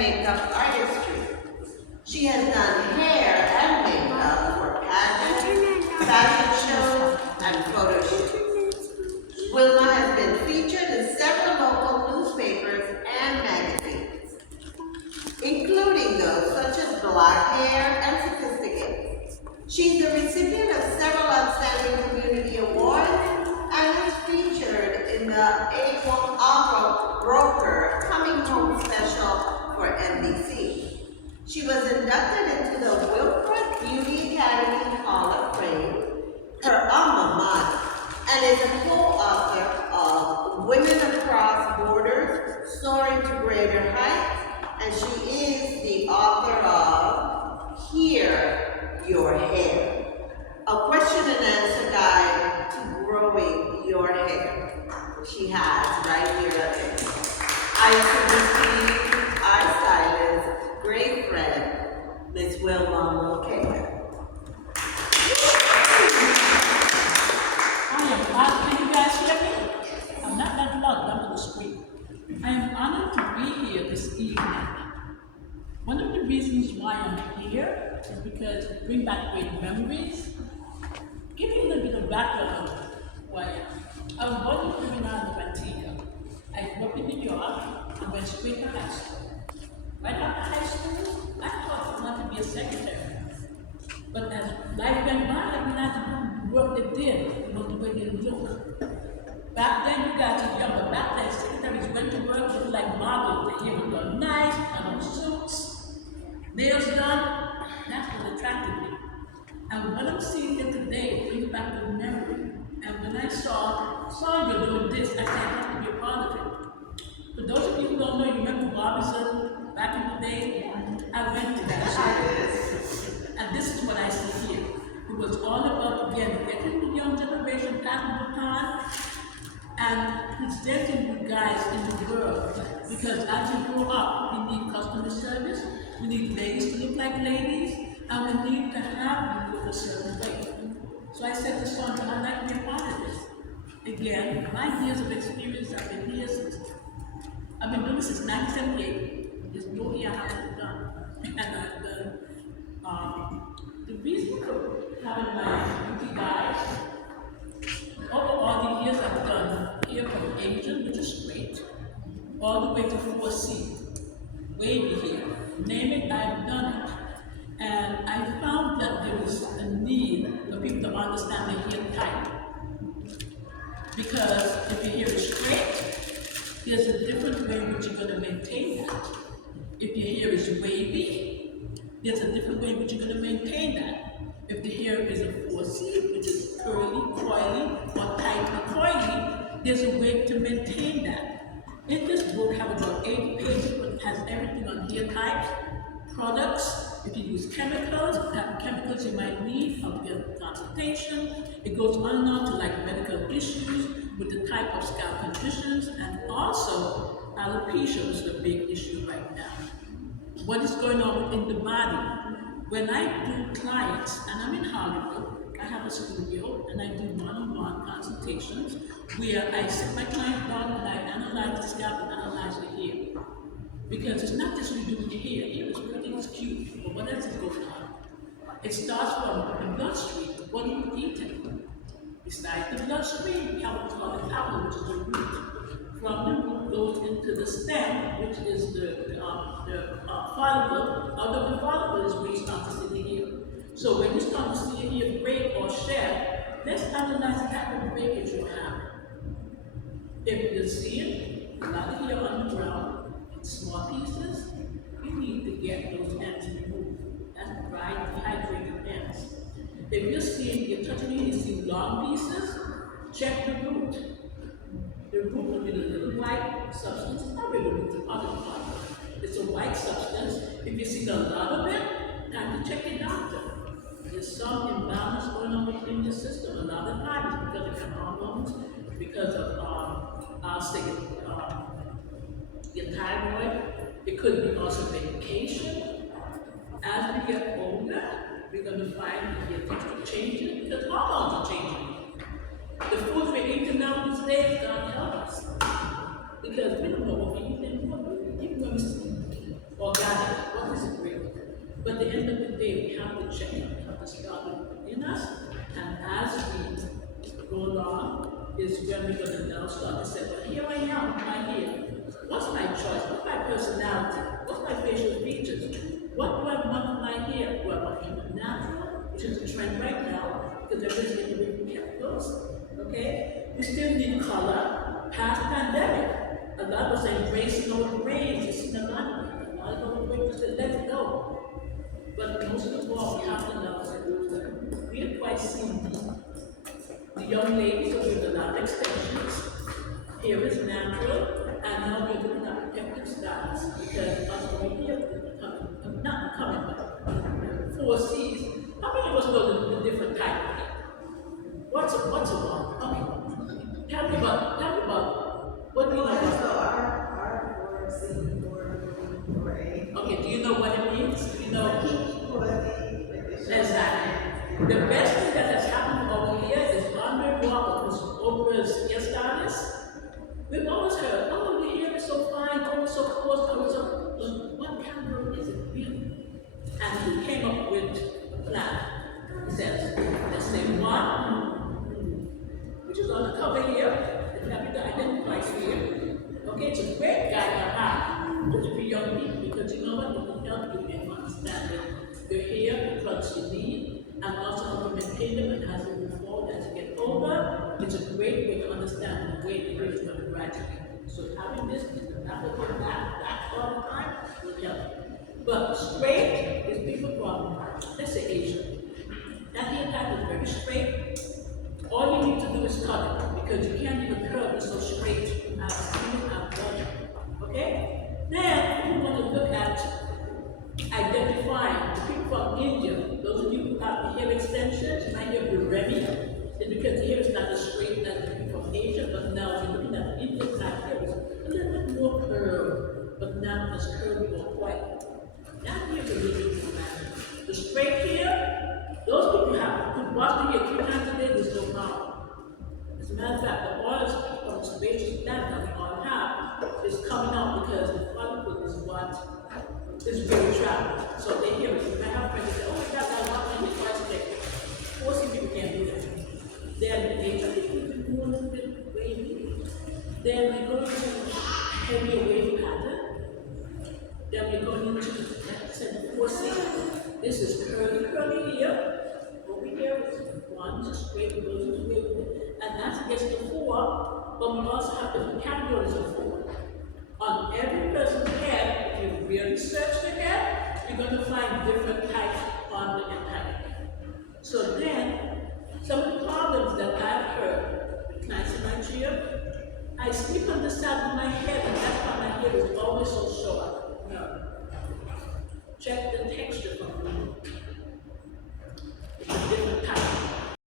makeup artistry. She has done hair and makeup for pageants, fashion shows, and photo shoots. Wilma has been featured in several local newspapers and magazines, including those such as Black Hair and Sophisticated. She's the recipient of several outstanding community awards and is featured in the A1 Opera Broker Coming Home special for NBC. She was inducted into the Wilfred Beauty Academy Hall of Fame, her alma mater, and is a co-author of Women Across Borders, Soaring to Greater Heights, and she is the author of Hear Your Hair, a question and answer guide to growing your hair. She has right here. I receive our stylist, great friend, Miss Wilma Mulcahy. Can you guys hear me? I'm not that loud, I'm on the screen. I am honored to be here this evening. One of the reasons why I'm here is because to bring back great memories. Give you a little bit of background of who I am. I was born in Trinidad of Antigua. I grew up in New York and went straight to high school. Right after high school, I thought I wanted to be a secretary. But as life went by, I realized the work they did was the way they look. Back then, you guys are young, but back then, secretaries went to work just like models. Their hair was done nice, had on suits, nails done. That's what attracted me. And what I'm seeing here today brings back the memory. And when I saw Sandra doing this, I said, I have to be a part of it. For those of you who don't know, you remember Barbizon back in the day? I went to that show. And this is what I see here. It was all about, again, getting the young generation passing the baton and presenting you guys in the world. Because as you grow up, we need customer service, we need ladies to look like ladies, and we need to have you look a certain way. So I said to Sandra, I'd like to be a part of this. Again, 9 years of experience, I've been here since. I've been doing this since 1978. There's no year I haven't done. And I've done. The reason for having my beauty guys, over all the years I've done here from Asian, which is straight, all the way to 4C, wavy here. Name it, I've done it. And I found that there is a need for people to understand their hair type. Because if your hair is straight, there's a different way in which you're going to maintain that. If your hair is wavy, there's a different way in which you're going to maintain that. If the hair is a 4C, which is curly, coily, or tightly coily, there's a way to maintain that. In this book, I have about 8 pages, but it has everything on hair types, products. If you use chemicals, the type of chemicals you might need, how to get a consultation. It goes on and on to like medical issues with the type of scalp conditions, and also alopecia, which is a big issue right now. What is going on within the body? When I do clients, and I'm in Hollywood, I have a studio, and I do one-on-one consultations where I sit my client down and I analyze the scalp and analyze the hair. Because it's not just you doing your hair. Hair is pretty, it's cute, but what else is going on? It starts from the bloodstream. What are you eating? Besides the bloodstream, we have what's called the outlet, which is the root. From the root goes into the stem, which is the follicle. Out of the follicle is where you start to see the hair. So when you start to see your hair break or shed, let's analyze the type of breakage you have. If you're seeing a lot of hair on the ground, small pieces, you need to get those ends removed. That's dry, dehydrated ends. If you're seeing, you're touching it, you see long pieces, check the root. The root will be the little white substance, probably the root of other part. It's a white substance. If you see a lot of it, time to check your doctor. There's some imbalance going on within your system. A lot of times because of your hormones, because of, I'll say, your thyroid. It could be also medication. As we get older, we're going to find that your things are changing because hormones are changing. The foods we're eating now these days don't help us because we don't know what we're eating anymore. Even when we sleep or joining us. And as we go along, is when we're going to now start to say, well, here I am, right here. What's my choice? What's my personality? What's my facial features? What do I want for my hair? Do I want to keep it natural, which is the trend right now, because everybody's getting away from chemicals. Okay? We still need color. Past pandemic, a lot was embracing all the range. You see a lot of it. A lot of the people said, let it go. But most of all, we have to know that we are quite seeing the young ladies are doing a lot of extensions. Hair is natural, and now we're looking at protective styles because us over here, not coming, but 4Cs. How many of us know the different type of hair? What's a one? Okay. Tell me about what do you know about? Our 4C, 4A. Okay, do you know what it means? Do you know? Exactly. The best thing that has happened over here is Andre Walker, who's Oprah's hairstylist. We've always heard, oh, your hair is so fine, oh, it's so coarse, oh, it's so. But what kind is it really? And he came up with a plan. He says, let's say one, which is on the cover here, if you have to identify here. Okay, it's a great guide to have, just for young people, because you know what, it can help you in understanding your hair, the products you need, and also how to maintain them and as you move forward, as you get older. It's a great way to understand the way the hair is going to graduate. So having this in the back of your back all the time will help. But straight is people from, let's say Asia. That hair type is very straight. All you need to do is cut it because you can't even curl it so straight. I've seen it, I've done it. Okay? Then we want to look at identifying the people from India. Those of you who have the hair extensions, you might hear Remy. It's because the hair is not as straight as the people from Asia, but now you're looking at the Indian type hair is a little bit more curved, but not as curvy or white. That hair is a little bit more natural. The straight hair, those people could wash the hair 3 times a day, there's no problem. As a matter of fact, the oils from the sebaceous gland that we all have is coming out because the follicle is what is very trapped. So they hear it. You might have friends that say, oh my God, I want my hair twice a day. 4C people can't do that. Then they try to keep it more a little bit wavy. Then we go into heavier wavy pattern. Then we're going into the 4C. This is curly here. Over here is one, just straight, we go to the wavy. And that's against the 4, but we also have different categories of 4. On every person's head, if you really search the head, you're going to find different types on the entire head. So then, some of the problems that I've heard with clients in Nigeria, I sleep on the side of my head, and that's why my hair is always so short. No. Check the texture from me.